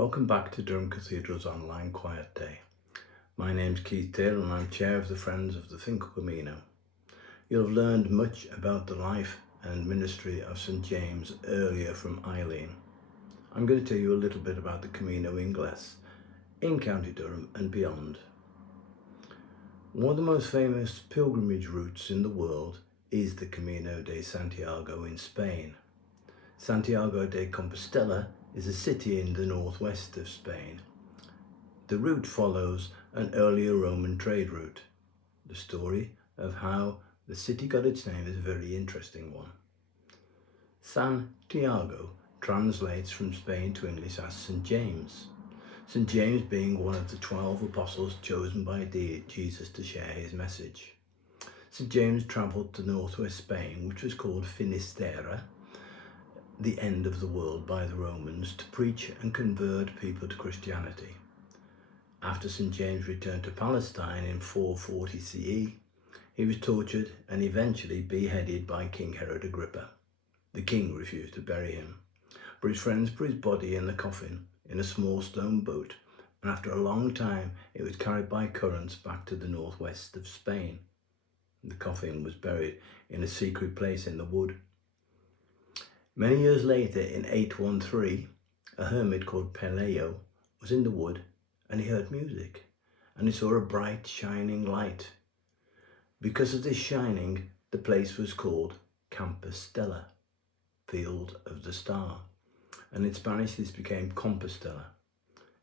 Welcome back to Durham Cathedral's online Quiet Day. My name's Keith Taylor and I'm chair of the Friends of the Camino. You'll have learned much about the life and ministry of St James earlier from Eileen. I'm going to tell you a little bit about the Camino Inglés in County Durham and beyond. One of the most famous pilgrimage routes in the world is the Camino de Santiago in Spain. Santiago de Compostela is a city in the northwest of Spain. The route follows an earlier Roman trade route. The story of how the city got its name is a very interesting one. Santiago translates from Spain to English as St James. St James being one of the 12 apostles chosen by Jesus to share his message. St James travelled to northwest Spain, which was called Finisterre, the end of the world by the Romans, to preach and convert people to Christianity. After St James returned to Palestine in 440 CE, he was tortured and eventually beheaded by King Herod Agrippa. The king refused to bury him, but his friends put his body in the coffin in a small stone boat, and after a long time it was carried by currents back to the northwest of Spain. The coffin was buried in a secret place in the wood. Many years later, in 813, a hermit called Peleo was in the wood and he heard music and he saw a bright shining light. Because of this shining, the place was called Compostela, Field of the Star, and in Spanish this became Compostela.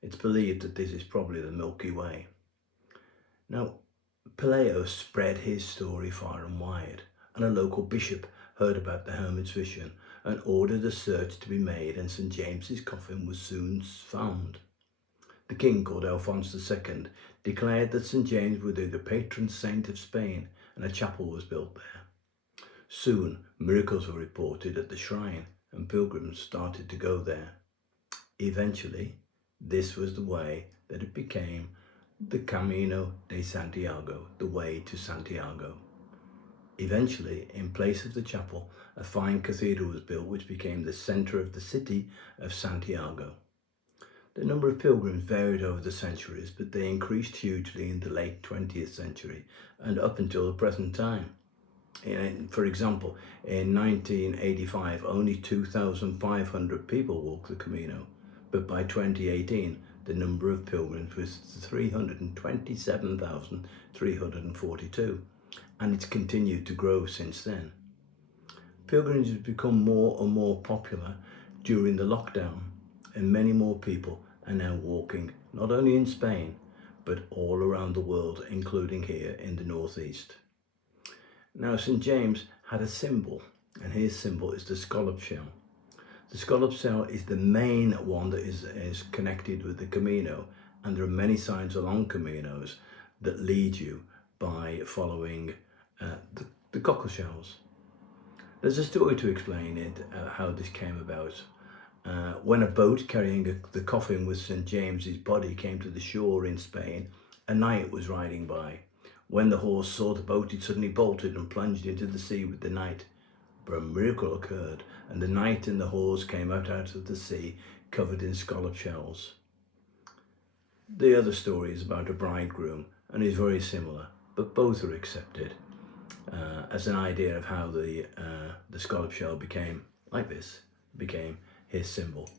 It's believed that this is probably the Milky Way. Now, Peleo spread his story far and wide, and a local bishop heard about the hermit's vision and ordered a search to be made, and St James's coffin was soon found. The king, called Alphonse II, declared that St James would be the patron saint of Spain, and a chapel was built there. Soon miracles were reported at the shrine and pilgrims started to go there. Eventually, this was the way that it became the Camino de Santiago, the way to Santiago. Eventually, in place of the chapel, a fine cathedral was built which became the centre of the city of Santiago. The number of pilgrims varied over the centuries, but they increased hugely in the late 20th century and up until the present time. For example, in 1985, only 2,500 people walked the Camino, but by 2018, the number of pilgrims was 327,342. And it's continued to grow since then. Pilgrimage has become more and more popular during the lockdown, and many more people are now walking, not only in Spain, but all around the world, including here in the northeast. Now, St James had a symbol, and his symbol is the scallop shell. The scallop shell is the main one that is connected with the Camino, and there are many signs along Caminos that lead you by following the cockle shells. There's a story to explain it, how this came about. When a boat carrying the coffin with St James's body came to the shore in Spain, a knight was riding by. When the horse saw the boat, it suddenly bolted and plunged into the sea with the knight. But a miracle occurred, and the knight and the horse came out of the sea covered in scallop shells. The other story is about a bridegroom and is very similar, but both are accepted as an idea of how the scallop shell became his symbol.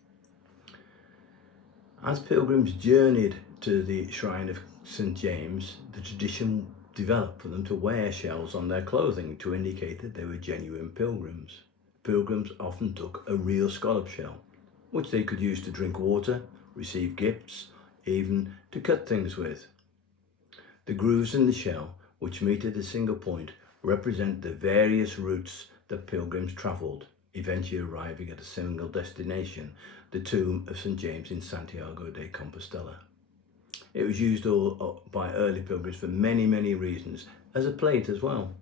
As pilgrims journeyed to the shrine of St James, the tradition developed for them to wear shells on their clothing to indicate that they were genuine pilgrims. Pilgrims often took a real scallop shell, which they could use to drink water, receive gifts, even to cut things with. The grooves in the shell, which meet at a single point, represent the various routes that pilgrims travelled, eventually arriving at a single destination, the tomb of St James in Santiago de Compostela. It was used by early pilgrims for many, many reasons, as a plate as well.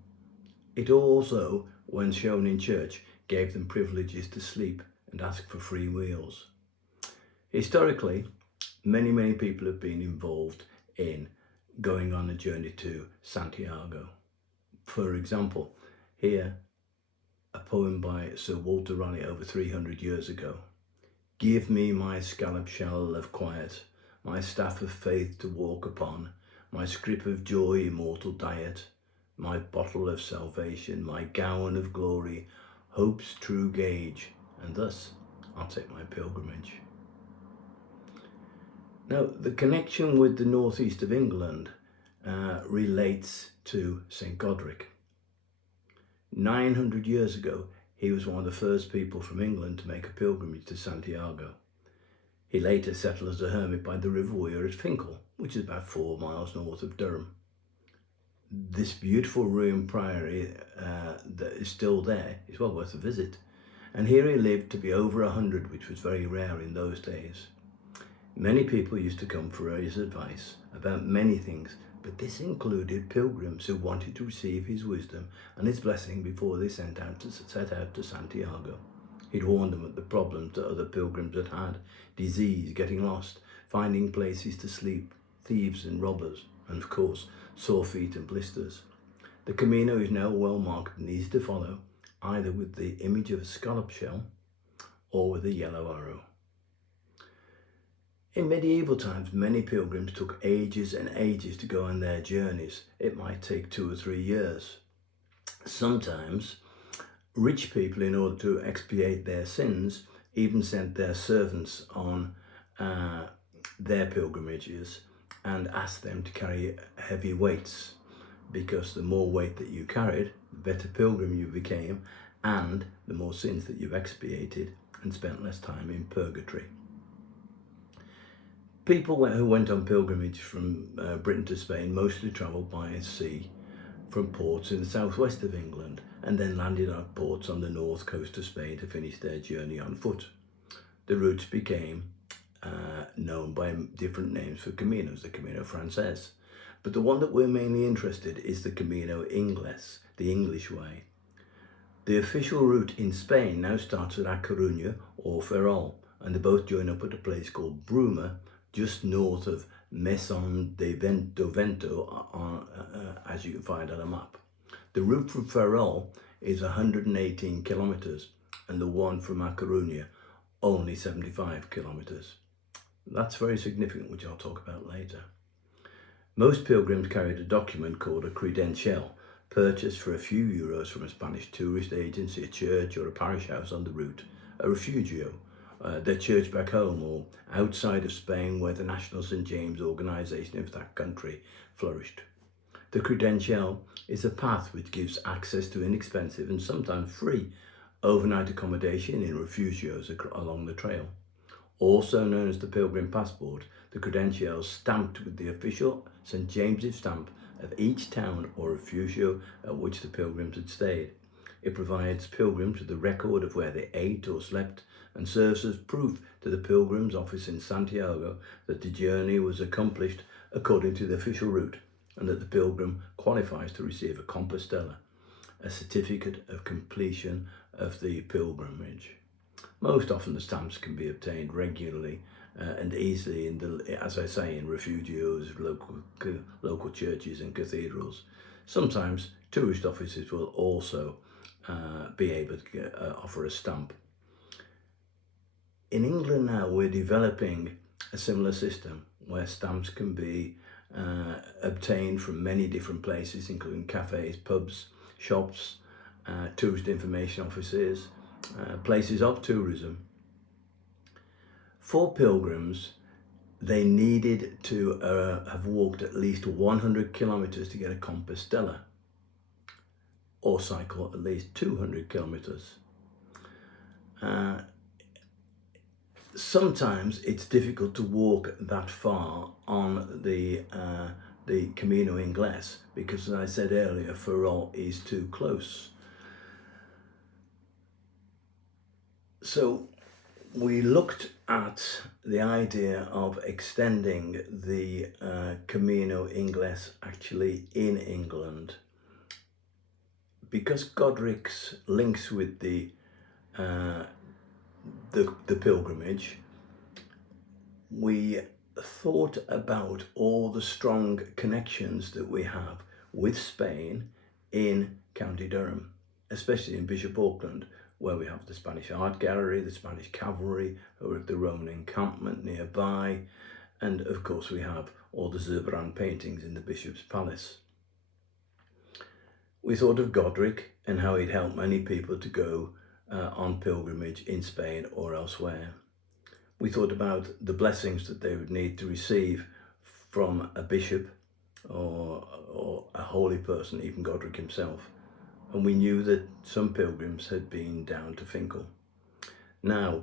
It also, when shown in church, gave them privileges to sleep and ask for free meals. Historically, many people have been involved in going on a journey to Santiago. For example, here, a poem by Sir Walter Raleigh over 300 years ago. Give me my scallop shell of quiet, my staff of faith to walk upon, my scrip of joy, immortal diet, my bottle of salvation, my gown of glory, hope's true gauge, and thus I'll take my pilgrimage. Now, the connection with the northeast of England relates to St. Godric. 900 years ago, he was one of the first people from England to make a pilgrimage to Santiago. He later settled as a hermit by the River Wear at Finchale, which is about 4 miles north of Durham. This beautiful ruined priory that is still there is well worth a visit. And here he lived to be over 100, which was very rare in those days. Many people used to come for his advice about many things, but this included pilgrims who wanted to receive his wisdom and his blessing before they set out to Santiago. He'd warned them of the problems that other pilgrims had had: disease, getting lost, finding places to sleep, thieves and robbers, and of course, sore feet and blisters. The Camino is now well marked and easy to follow, either with the image of a scallop shell or with a yellow arrow. In medieval times, many pilgrims took ages and ages to go on their journeys. It might take 2 or 3 years. Sometimes, rich people, in order to expiate their sins, even sent their servants on their pilgrimages and asked them to carry heavy weights, because the more weight that you carried, the better pilgrim you became, and the more sins that you've expiated and spent less time in purgatory. People who went on pilgrimage from Britain to Spain mostly travelled by sea from ports in the southwest of England, and then landed at ports on the north coast of Spain to finish their journey on foot. The routes became known by different names for Caminos, the Camino Frances. But the one that we're mainly interested in is the Camino Ingles, the English way. The official route in Spain now starts at A Coruña or Ferrol, and they both join up at a place called Bruma, just north of Mesón de Vento, as you can find on a map. The route from Ferrol is 118 kilometres, and the one from A Coruña only 75 kilometres. That's very significant, which I'll talk about later. Most pilgrims carried a document called a credential, purchased for a few euros from a Spanish tourist agency, a church or a parish house on the route, a refugio, their church back home or outside of Spain, where the National St. James organisation of that country flourished. The credential is a path which gives access to inexpensive and sometimes free overnight accommodation in refugios along the trail. Also known as the Pilgrim Passport, the credential is stamped with the official St. James's stamp of each town or refugio at which the pilgrims had stayed. It provides pilgrims with a record of where they ate or slept, and serves as proof to the pilgrim's office in Santiago that the journey was accomplished according to the official route, and that the pilgrim qualifies to receive a Compostela, a certificate of completion of the pilgrimage. Most often the stamps can be obtained regularly and easily as I say, in refugios, local churches and cathedrals. Sometimes tourist offices will also be able to offer a stamp. In England now, we're developing a similar system where stamps can be obtained from many different places, including cafes, pubs, shops, tourist information offices, places of tourism. For pilgrims, they needed to have walked at least 100 kilometres to get a Compostela, or cycle at least 200 kilometres. Sometimes it's difficult to walk that far on the Camino Ingles because, as I said earlier, Ferrol is too close. So we looked at the idea of extending the Camino Ingles actually in England, because Godric's links with the pilgrimage. We thought about all the strong connections that we have with Spain in County Durham, especially in Bishop Auckland, where we have the Spanish Art Gallery, the Spanish Cavalry, who are at the Roman encampment nearby, and of course we have all the Zurbrand paintings in the Bishop's Palace. We thought of Godric and how he'd helped many people to go on pilgrimage in Spain or elsewhere. We thought about the blessings that they would need to receive from a bishop or a holy person, even Godric himself. And we knew that some pilgrims had been down to Finchale. Now,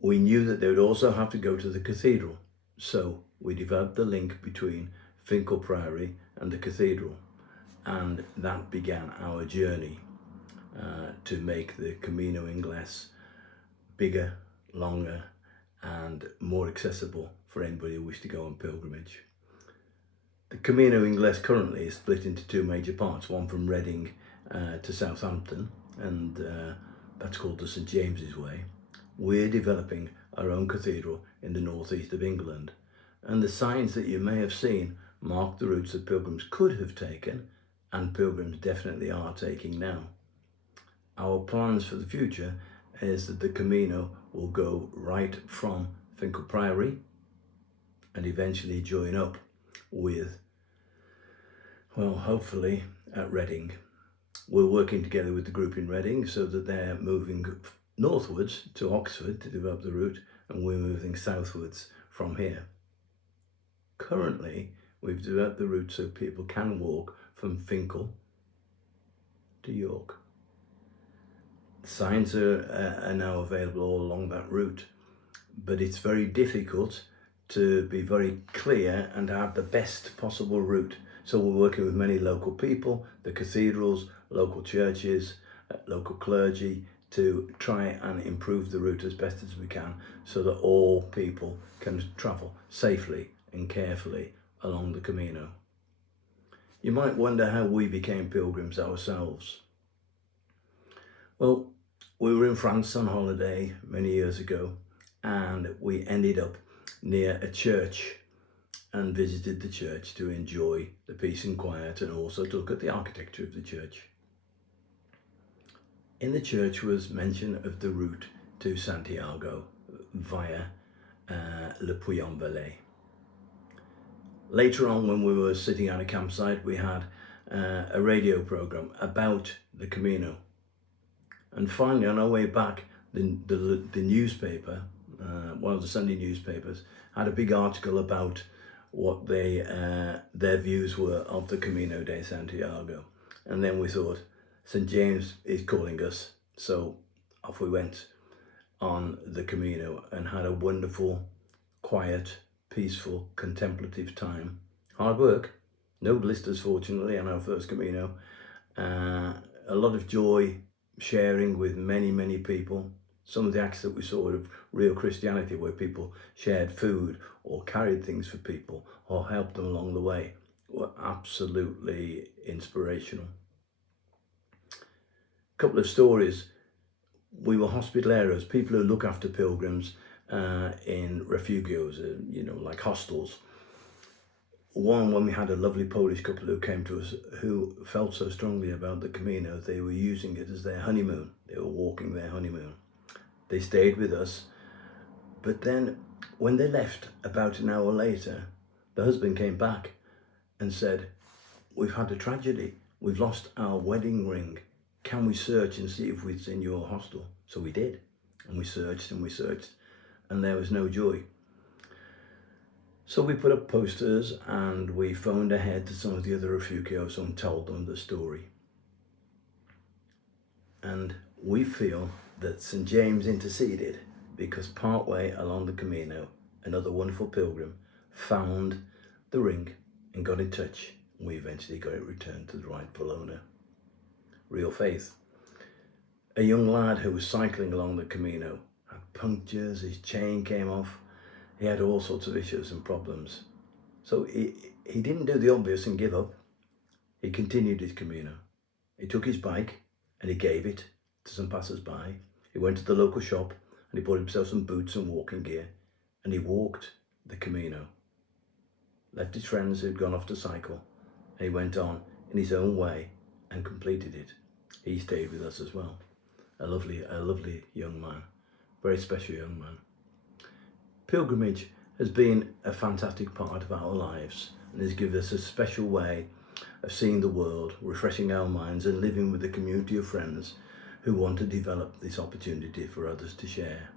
we knew that they would also have to go to the cathedral. So we developed the link between Finchale Priory and the cathedral. And that began our journey to make the Camino Inglés bigger, longer, and more accessible for anybody who wished to go on pilgrimage. The Camino Inglés currently is split into two major parts, one from Reading to Southampton, and that's called the St James's Way. We're developing our own cathedral in the northeast of England, and the signs that you may have seen mark the routes that pilgrims could have taken, and pilgrims definitely are taking now. Our plans for the future is that the Camino will go right from Finchale Priory and eventually join up with, well, hopefully at Reading. We're working together with the group in Reading so that they're moving northwards to Oxford to develop the route, and we're moving southwards from here. Currently, we've developed the route so people can walk from Finchale to York. Signs are now available all along that route, but it's very difficult to be very clear and have the best possible route. So we're working with many local people, the cathedrals, local churches, local clergy, to try and improve the route as best as we can so that all people can travel safely and carefully along the Camino. You might wonder how we became pilgrims ourselves. Well, we were in France on holiday many years ago, and we ended up near a church and visited the church to enjoy the peace and quiet and also to look at the architecture of the church. In the church was mention of the route to Santiago via Le Puy-en-Velay. Later on, when we were sitting at a campsite, we had a radio program about the Camino. And finally, on our way back, the newspaper, one of the Sunday newspapers, had a big article about what their views were of the Camino de Santiago. And then we thought, St James is calling us. So off we went on the Camino and had a wonderful, quiet, peaceful, contemplative time. Hard work, no blisters fortunately on our first Camino. A lot of joy, sharing with many people. Some of the acts that we saw of real Christianity, where people shared food or carried things for people or helped them along the way, were absolutely inspirational. A couple of stories. We were hospitaleros, people who look after pilgrims in refugios, like hostels. One, when we had a lovely Polish couple who came to us who felt so strongly about the Camino, they were using it as their honeymoon. They were walking their honeymoon. They stayed with us, but then when they left about an hour later, the husband came back and said, "We've had a tragedy. We've lost our wedding ring. Can we search and see if it's in your hostel?" So we did, and we searched, and there was no joy. So we put up posters and we phoned ahead to some of the other refugios and told them the story. And we feel that St James interceded, because partway along the Camino, another wonderful pilgrim found the ring and got in touch. We eventually got it returned to the rightful owner. Real faith. A young lad who was cycling along the Camino had punctures, his chain came off. He had all sorts of issues and problems. So he didn't do the obvious and give up. He continued his Camino. He took his bike and he gave it to some passers-by. He went to the local shop and he bought himself some boots and walking gear, and he walked the Camino. Left his friends who'd gone off to cycle, and he went on in his own way and completed it. He stayed with us as well. a lovely young man, very special young man. Pilgrimage has been a fantastic part of our lives and has given us a special way of seeing the world, refreshing our minds and living with a community of friends who want to develop this opportunity for others to share.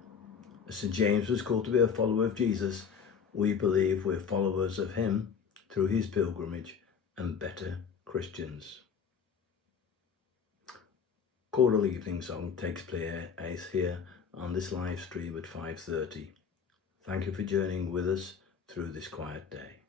As St. James was called to be a follower of Jesus, we believe we're followers of him through his pilgrimage and better Christians. Choral evening song takes place here on this live stream at 5:30. Thank you for journeying with us through this quiet day.